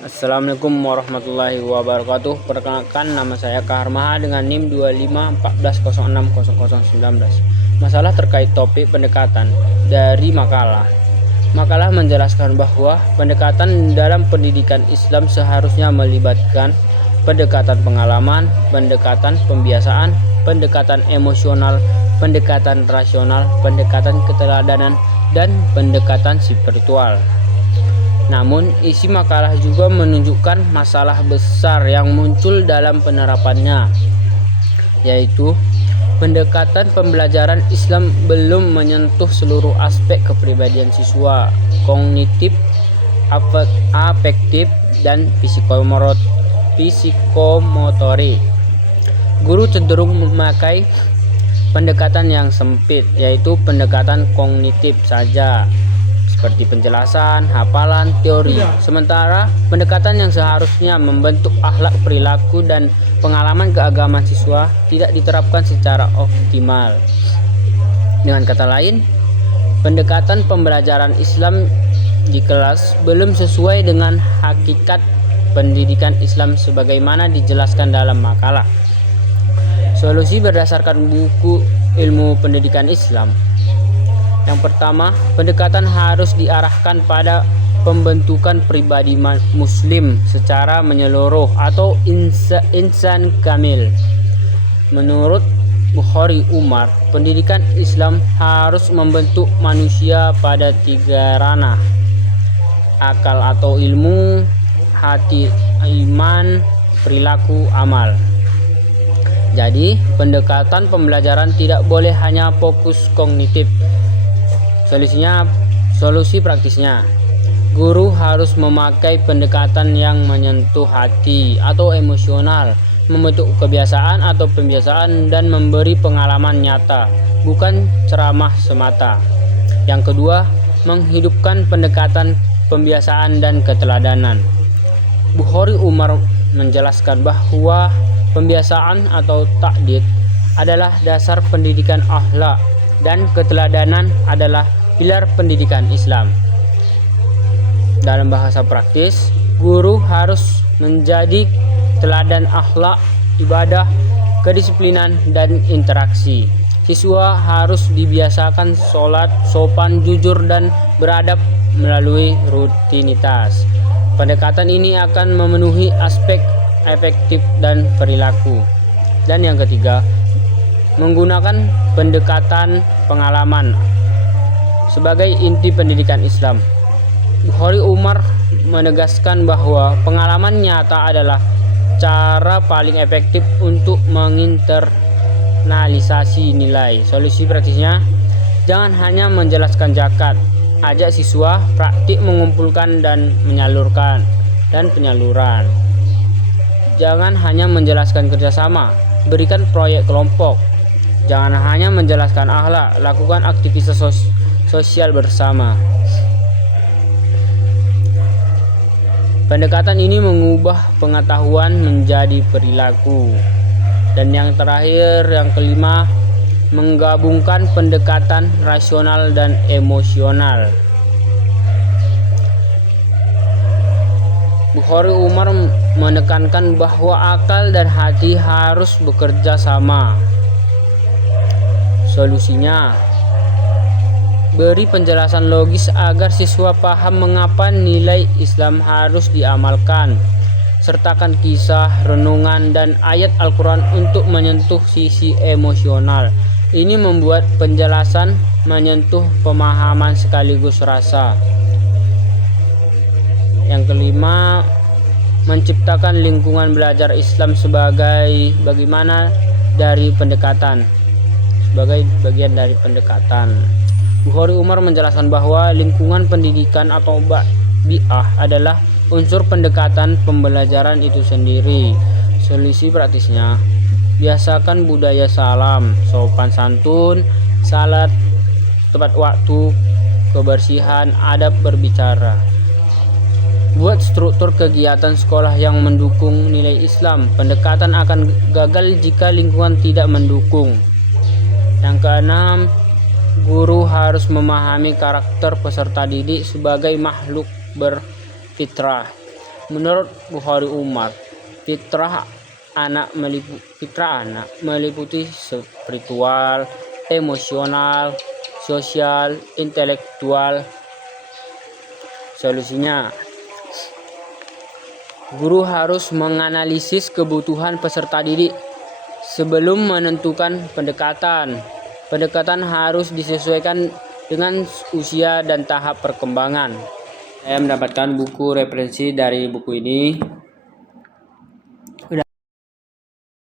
Assalamualaikum warahmatullahi wabarakatuh. Perkenalkan, nama saya Kaharmaha dengan NIM 2514060019. Masalah terkait topik pendekatan dari makalah. Makalah menjelaskan bahwa pendekatan dalam pendidikan Islam seharusnya melibatkan pendekatan pengalaman, pendekatan pembiasaan, pendekatan emosional, pendekatan rasional, pendekatan keteladanan, dan pendekatan spiritual. Namun, isi makalah juga menunjukkan masalah besar yang muncul dalam penerapannya, yaitu pendekatan pembelajaran Islam belum menyentuh seluruh aspek kepribadian siswa, kognitif, afektif, dan psikomotorik. Guru cenderung memakai pendekatan yang sempit, yaitu pendekatan kognitif saja, seperti penjelasan, hafalan, teori. Sementara pendekatan yang seharusnya membentuk akhlak, perilaku, dan pengalaman keagamaan siswa tidak diterapkan secara optimal. Dengan kata lain, pendekatan pembelajaran Islam di kelas belum sesuai dengan hakikat pendidikan Islam sebagaimana dijelaskan dalam makalah. Solusi berdasarkan buku Ilmu Pendidikan Islam. Yang pertama, pendekatan harus diarahkan pada pembentukan pribadi muslim secara menyeluruh atau insan kamil. Menurut Bukhari Umar, pendidikan Islam harus membentuk manusia pada 3 ranah: akal atau ilmu, hati, iman, perilaku, amal. Jadi, pendekatan pembelajaran tidak boleh hanya fokus kognitif. Solusi praktisnya, guru harus memakai pendekatan yang menyentuh hati atau emosional, membentuk kebiasaan atau pembiasaan, dan memberi pengalaman nyata, bukan ceramah semata. Yang kedua, menghidupkan pendekatan pembiasaan dan keteladanan. Bukhari Umar menjelaskan bahwa pembiasaan atau ta'did adalah dasar pendidikan akhlak dan keteladanan adalah pilar pendidikan Islam. Dalam bahasa praktis, guru harus menjadi teladan akhlak, ibadah, kedisiplinan, dan interaksi. Siswa harus dibiasakan sholat, sopan, jujur, dan beradab melalui rutinitas. Pendekatan ini akan memenuhi aspek efektif dan perilaku. Dan yang ketiga, menggunakan pendekatan pengalaman sebagai inti pendidikan Islam. Bukhari Umar menegaskan bahwa pengalaman nyata adalah cara paling efektif untuk menginternalisasi nilai. Solusi praktisnya, jangan hanya menjelaskan zakat, ajak siswa praktik mengumpulkan dan menyalurkan dan penyaluran. Jangan hanya menjelaskan kerjasama, berikan proyek kelompok. Jangan hanya menjelaskan akhlak, lakukan aktivitas sosial bersama. Pendekatan ini mengubah pengetahuan menjadi perilaku. Dan yang terakhir, yang kelima, menggabungkan pendekatan rasional dan emosional. Bukhari Umar menekankan bahwa akal dan hati harus bekerja sama. Solusinya, beri penjelasan logis agar siswa paham mengapa nilai Islam harus diamalkan. Sertakan kisah, renungan, dan ayat Al-Quran untuk menyentuh sisi emosional. Ini membuat penjelasan menyentuh pemahaman sekaligus rasa. Yang kelima, menciptakan lingkungan belajar Islam sebagai bagian dari pendekatan. Bukhari Umar menjelaskan bahwa lingkungan pendidikan atau bi'ah adalah unsur pendekatan pembelajaran itu sendiri. Solusi praktisnya, biasakan budaya salam, sopan santun, salat tepat waktu, kebersihan, adab berbicara. Buat struktur kegiatan sekolah yang mendukung nilai Islam. Pendekatan akan gagal jika lingkungan tidak mendukung. Yang keenam, guru harus memahami karakter peserta didik sebagai makhluk berfitrah. Menurut Bukhari Umar, fitrah anak meliputi spiritual, emosional, sosial, intelektual. Solusinya, guru harus menganalisis kebutuhan peserta didik sebelum menentukan pendekatan. Pendekatan harus disesuaikan dengan usia dan tahap perkembangan. Saya mendapatkan buku referensi dari buku ini.